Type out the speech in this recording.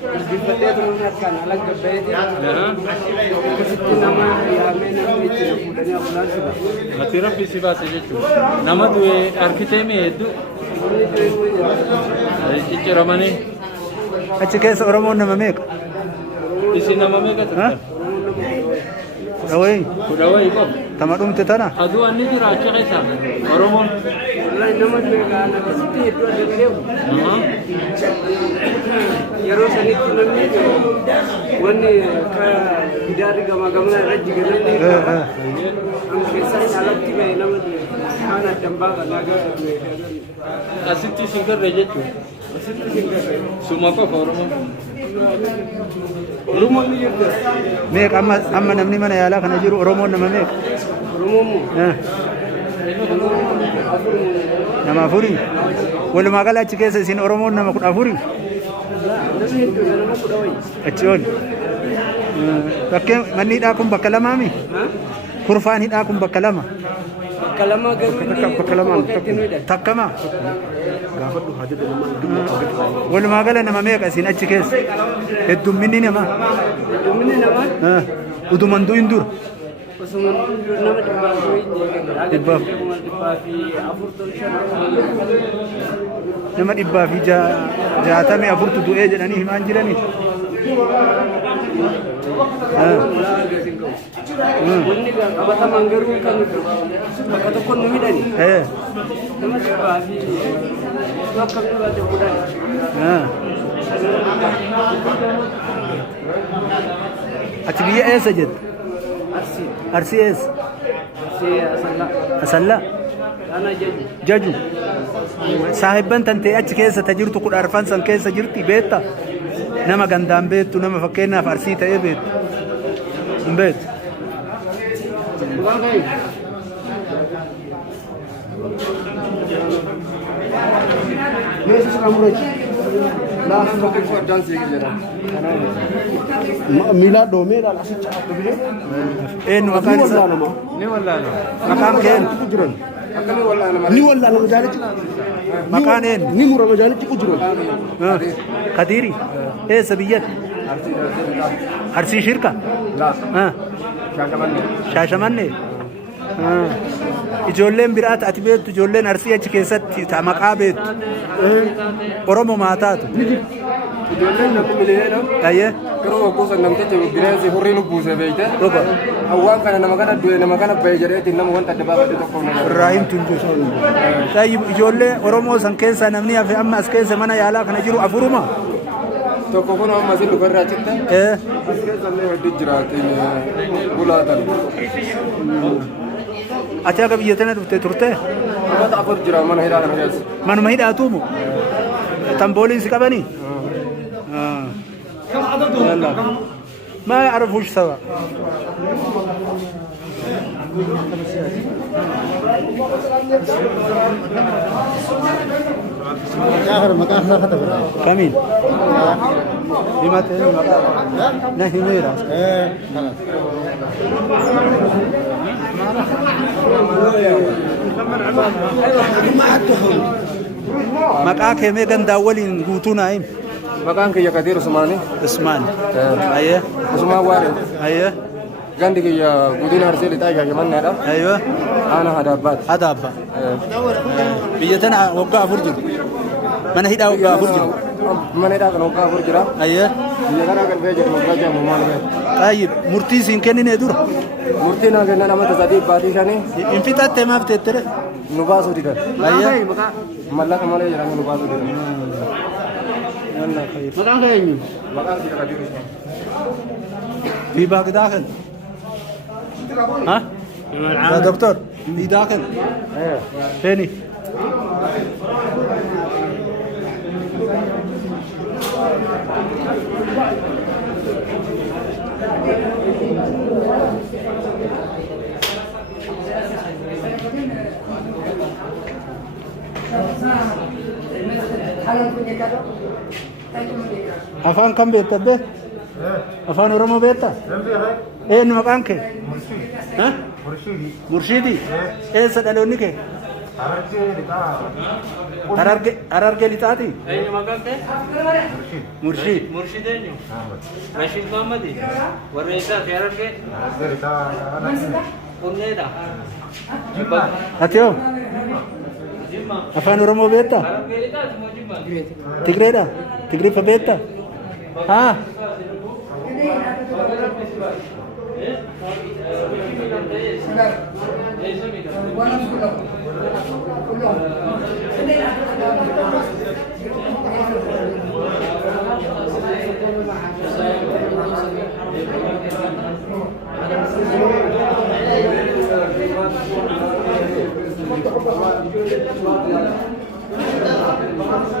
Dibbatee turuun kan ala gabbeeti. Akkasitti nama yaamee namni itti fuudhanii ambulaansii. Ati rabbi si baase jechuudha. Nama du'e harkitee mee hedduu? Cicciramanii. Achi keessa Oromoon nama meeqa? Isin nama meeqa turtan? Kudhawayii. Kudhawayii qofa. Tama dhumte tana? Aduu anni jira achi keessa. Oromoon. Nama du'e kan akkasitti hedduu adeemeeru. Yeroo sanitti namni wanni gidaarri gamaa gamaa irra jigalanii keessaan alatti ba'e nama kaan addan baafa nagaa du'e. Asitti isin garre jechuudha. Asitti isin garre. Suma qofa Oromoon. Oromoon ni jirti. Meeqa amma namni mana yaalaa kana jiru Oromoon nama meeqa? Oromoon moo? Nama afurii. Walumaa gala achi keessa isin Oromoon nama 14. Achi ol. Bakkee manni hidhaa kun bakka lamaami? Kurfaan hidhaa kun bakka lama? Bakka lama garuu bakka lama takkama? Walumaa gala nama meeqa isin achi keessa? Heddumminni nama? Heddumminni nama? Uduman du'in dura? Osuma nama dhibbaaf fi afurtu nama 164 du'ee jedhanii himaan jiranii. Wanni qabataman garuu kan bakka tokko nu hidhani. Nama 100 fi bakka biraatti fudhani. Ati biyya eessa jettu? Arsii eessa? Asallaa. Ana Jaju. Saahibban tantee achi keessa ta jirtu 14 san keessa jirti beetta? Nama gandaan beettu nama fakkeenyaaf Arsii ta'ee beettu. Hin beettu. Mila domeedhaan asitti dhaabbatee eenyu maqaan isaa? Ni wallaala. Maqaan keen? ni wallaalama jaanichi maqaan eenyu? ni murama jaanichi jiran. Kadiiri eessa biyyatti? Arsii shirka? Shaashamannee. Ijoolleen biraata ati beektu ijoolleen Arsii achi keessatti maqaa beektu Oromoo maataatu. ijoolleen namni miliyeedha. Ayyee. Yeroo wakkuusa namtichi bineensi hurrii lubbuuse beeyte. Dhuga. Awwaan kana nama kana du'e nama kana bahe jedheetiin nama wanta adda baafate tokko nama. Ibrahim Tunjus. Tayyib ijoollee Oromoo san keessa namni hafe amma as keessa mana yaalaa kana jiru afuruma. Tokko kun amma sin dhugarraa citte. As keessa illee hedduu jiraatiin bulaatan. Ati akka biyya tana dhuftee turtee? Uffata afur jira mana hidhaa kana keessa. Manuma hidhaatuumu? Tambooliin si qabanii? ما يعرفوش سوا كمين لما تقول نهي ميرا مقاك ميغان داولين غوتونا ايم Maqaan kiyya Kadiir Usmaani. Usmaan. Ayyee. Usmaan Waare. Ayyee. Gandi kiyya Guddina Arsii Lixaa Jaajamannadha. Ayyee. Ana Hadaabbaati. Hadaabba. Biyya tana waggaa afur jiru. Mana hidhaa waggaa afur jiru. Mana hidhaa kan waggaa afur jira. Ayyee. Biyya kana kan biyya jedhamu waggaa jamu maal ta'e. Tayyib murtii siin kennine dura. Murtiin naa kennan amma tasaatiif baatii shanii. Hin fixattee maaf teettere? Nu baasuu didan. Ayyee. Mallaqa malee jedhanii nu baasuu didan. والله خير. Maqaan kee eenyu? Maqaan kiyya Kadiir Usmaan. في باقي داخل؟ ها؟ يا دكتور في داخل؟ فيني؟ Afaan kam beekta be? Afaan Oromoo beekta? Eenyu maqaan kee? Murshidi. Eessa dhaloonni kee? Harargee lixaati? Eenyu maqaan kee? Murshiid. Murshid eenyu? Rashid Muhammadi. Warra eessaati Harargee? Qonneedha. Ati hoo? Jimma. Afaan Oromoo beektaa? Harargee lixaati moo Jimma? Tigreedha? Tigriiffa beektaa? Haa?